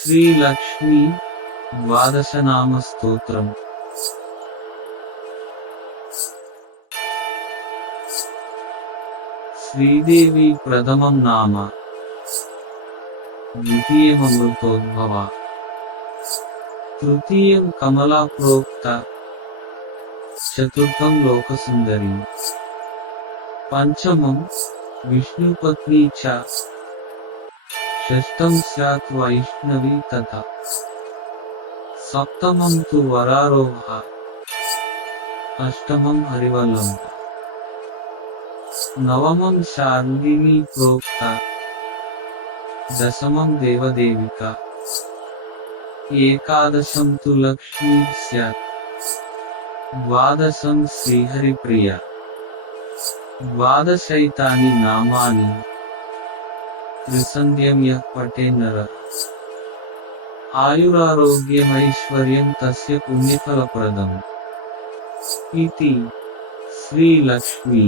శ్రీలక్ష్మీ ద్వాదశనామ స్తోత్రం. శ్రీదేవి ప్రథమం నామ, ద్వితీయమమృతోద్భవ, తృతీయం కమలా ప్రోక్త, చతుర్థం లోకసుందరి, పంచమం విష్ణుపత్ని చ, షష్టం స్యాత్ వైష్ణవి తథా, సప్తమం తు వరారోహ, అష్టమం హరివల్లం, నవమం శార్ంగిణీ ప్రోక్త, దశమం దేవదేవిక, ఏకాదశం తు లక్ష్మీ స్యాత్, ద్వాదశం శ్రీహరిప్రియ. ద్వాదశైతాని నామాని త్రిసంధ్యం యః పఠే నరః, ఆయురారోగ్యమైశ్వర్యం తస్య పుణ్యఫలప్రదం. ఇతి శ్రీలక్ష్మీ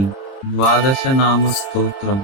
ద్వాదశనామ స్తోత్రం.